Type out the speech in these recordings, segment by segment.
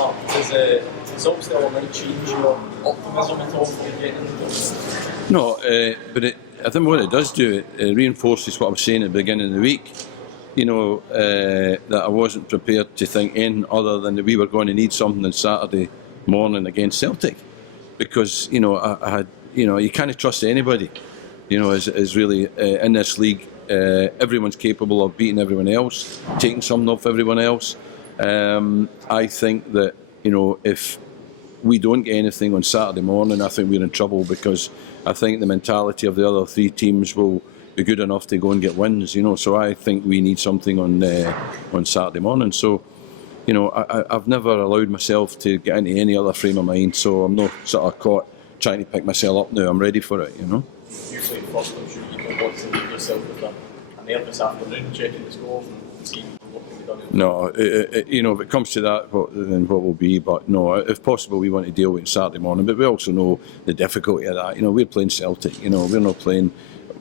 Mark, does results the element change your optimism at all for getting into this? No, but I think what it does do, it reinforces what I was saying at the beginning of the week. You know, that I wasn't prepared to think anything other than that we were going to need something on Saturday morning against Celtic, because I had, you can't trust anybody. Is really in this league. Everyone's capable of beating everyone else, taking something off everyone else. I think that if we don't get anything on Saturday morning, I think we're in trouble, because I think the mentality of the other three teams will be good enough to go and get wins. So I think we need something on Saturday morning. So I've never allowed myself to get into any other frame of mind. So I'm not sort of caught trying to pick myself up now. I'm ready for it. Usually in first, I'm sure you can watch to leave yourself with a nervous afternoon, checking the scores and seeing what can be done. No, if it comes to that, then what will be? But no, if possible, we want to deal with it Saturday morning. But we also know the difficulty of that. We're playing Celtic. We're not playing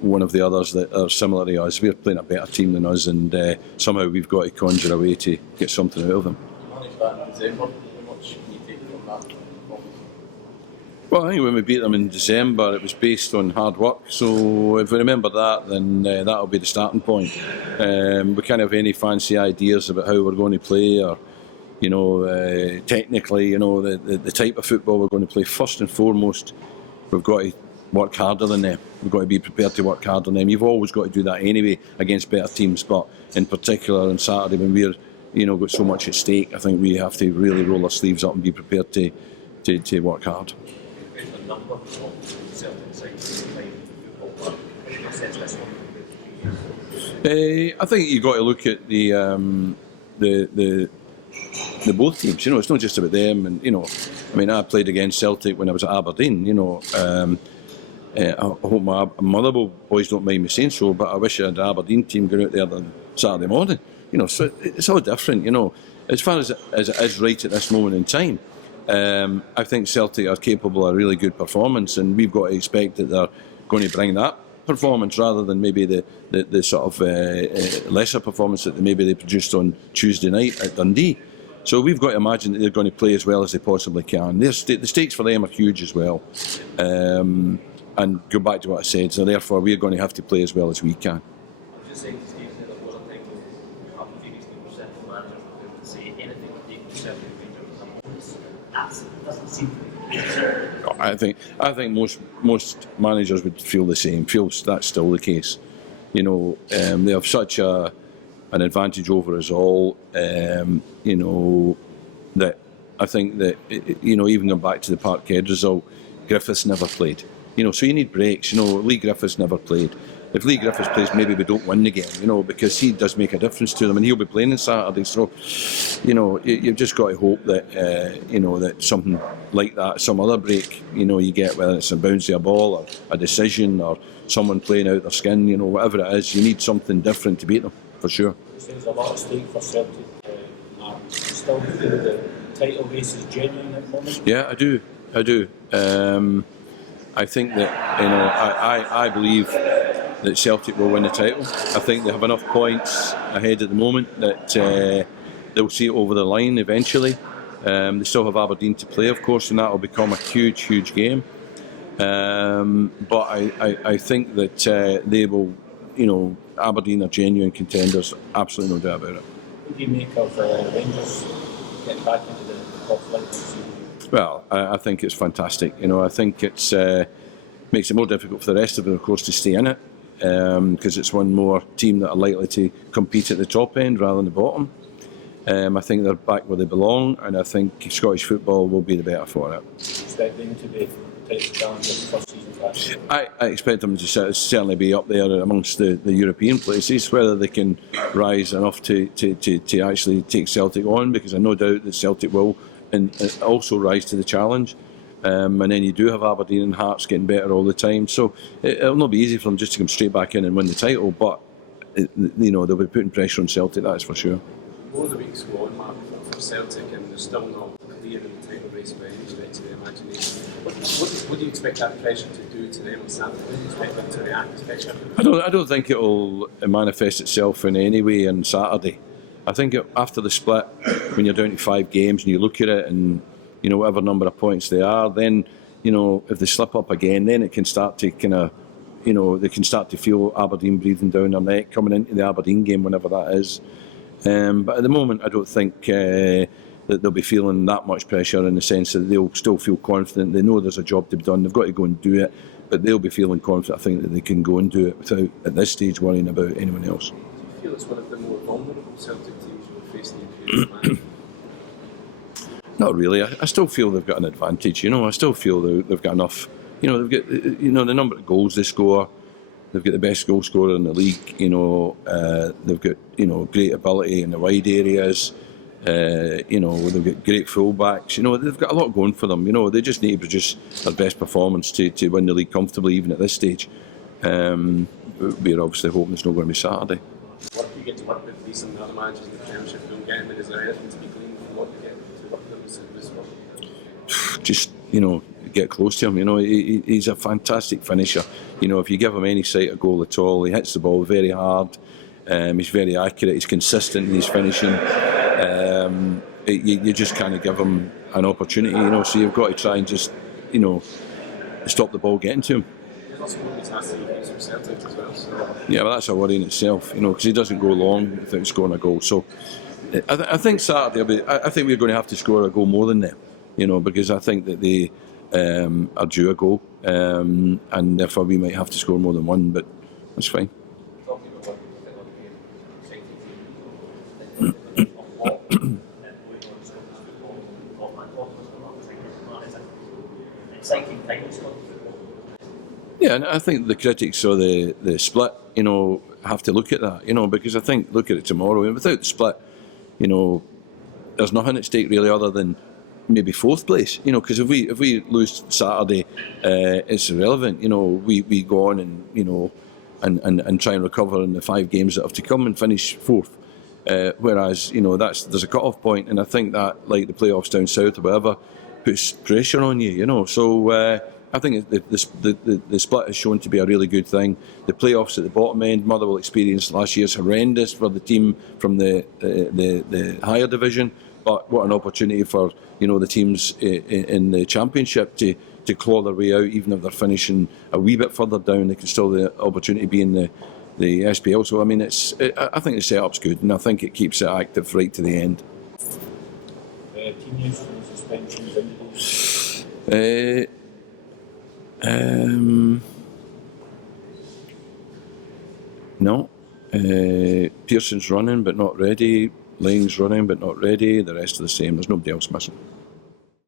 one of the others that are similar to us. We're playing a better team than us, and somehow we've got to conjure a way to get something out of them. You managed that in December. How much can you take from that? Well, I think when we beat them in December, it was based on hard work. So if we remember that, then that'll be the starting point. We can't have any fancy ideas about how we're going to play, or technically, the type of football we're going to play. First and foremost, we've got to work harder than them. We've got to be prepared to work harder than them. You've always got to do that anyway against better teams, but in particular on Saturday, when we're got so much at stake, I think we have to really roll our sleeves up and be prepared to work hard. I think you've got to look at the both teams. It's not just about them. And I played against Celtic when I was at Aberdeen. I hope my Motherwell boys don't mind me saying so, but I wish I had an Aberdeen team go out there on Saturday morning. So it's all different. As far as it is right at this moment in time. I think Celtic are capable of a really good performance, and we've got to expect that they're going to bring that performance rather than maybe the sort of lesser performance that maybe they produced on Tuesday night at Dundee. So we've got to imagine that they're going to play as well as they possibly can. The stakes for them are huge as well. And go back to what I said, so therefore we're going to have to play as well as we can. I was just saying to Steve that there was a time when half of the Celtic managers were able to say anything that they could Celtic Rangers. That doesn't seem to be the case. I think most managers would feel the same. Feel that's still the case. They have such an advantage over us all. That I think that even going back to the Parkhead result, Griffiths never played. So you need breaks. Lee Griffiths never played. If Lee Griffiths plays, maybe we don't win the game, because he does make a difference to them, and he'll be playing on Saturday. So, you've just got to hope that, that something like that, some other break, you get, whether it's a bounce of a ball or a decision or someone playing out their skin, whatever it is, you need something different to beat them, for sure. There's a lot at stake for Celtic. Still feel the title race is genuine at the moment? Yeah, I do. I think that, I believe that Celtic will win the title. I think they have enough points ahead at the moment that they'll see it over the line eventually. They still have Aberdeen to play, of course, and that will become a huge, huge game. But I think that they will, Aberdeen are genuine contenders, absolutely no doubt about it. What do you make of Rangers getting back into the top flight this season? Well, I think it's fantastic. I think it's makes it more difficult for the rest of them, of course, to stay in it, because it's one more team that are likely to compete at the top end rather than the bottom. I think they're back where they belong, and I think Scottish football will be the better for it. Expect them to be title challengers the first season last year? I expect them to certainly be up there amongst the European places. Whether they can rise enough to actually take Celtic on, because I've no doubt that Celtic will, and also rise to the challenge. And then you do have Aberdeen and Hearts getting better all the time. So it'll not be easy for them just to come straight back in and win the title, but they'll be putting pressure on Celtic, that's for sure. More the weeks go on, Mark, for Celtic, and they're still not clear in the title race by any stretch of the imagination. What do you expect that pressure to do to them on Saturday? How do you expect them to react, especially? I don't think it will manifest itself in any way on Saturday. I think after the split, when you're down to 5 games and you look at it and, you know, whatever number of points they are, then, you know, if they slip up again, then it can start to kind of, you know, they can start to feel Aberdeen breathing down their neck coming into the Aberdeen game, whenever that is. But at the moment, I don't think that they'll be feeling that much pressure, in the sense that they'll still feel confident. They know there's a job to be done. They've got to go and do it, but they'll be feeling confident, I think, that they can go and do it without, at this stage, worrying about anyone else. Do you feel it's one of the more vulnerable Celtic teams you'll face in the Imperial? Not really. I still feel they've got an advantage. You know, I still feel they've got enough. You know, they've got, you know, the number of goals they score. They've got the best goal scorer in the league. You know, they've got, you know, great ability in the wide areas. You know, they've got great fullbacks. You know, they've got a lot going for them. You know, they just need to produce their best performance to win the league comfortably, even at this stage. We're obviously hoping it's not going to be Saturday. What if you get to work with these and the other managers in the Premiership who don't get them? Is there anything to be gleaned from what you get to work with them this week? Just, you know, get close to him. You know, he's a fantastic finisher. You know, if you give him any sight of goal at all, he hits the ball very hard. He's very accurate. He's consistent in his finishing. You just kind give him an opportunity. You know, so you've got to try and just, you know, stop the ball getting to him. There's also multitasking games for Celtic as well. So. Yeah, but that's a worry in itself. You know, because he doesn't go long without scoring a goal. So I think Saturday, I think we're going to have to score a goal more than them. You know, because I think that they are due a goal, and therefore we might have to score more than one. But that's fine. Yeah, and I think the critics of the split, you know, have to look at that, you know, because I think, look at it tomorrow, and without the split, you know, there's nothing at stake really other than maybe 4th place, you know, because if we lose Saturday, it's irrelevant, you know, we go on and, you know, and try and recover in the 5 games that have to come and finish 4th. Whereas, you know, there's a cut-off point, and I think that, like the playoffs down south or whatever, puts pressure on you, you know. So I think the split has shown to be a really good thing. The playoffs at the bottom end, Motherwell experienced last year's horrendous for the team from the higher division. But what an opportunity for, you know, the teams in the Championship to claw their way out, even if they're finishing a wee bit further down. They can still the opportunity be in the SPL. So I mean, I think the setup's good, and I think it keeps it active right to the end. Team news from suspensions, injuries? No. Pearson's running but not ready. Lane's running but not ready. The rest are the same. There's nobody else missing.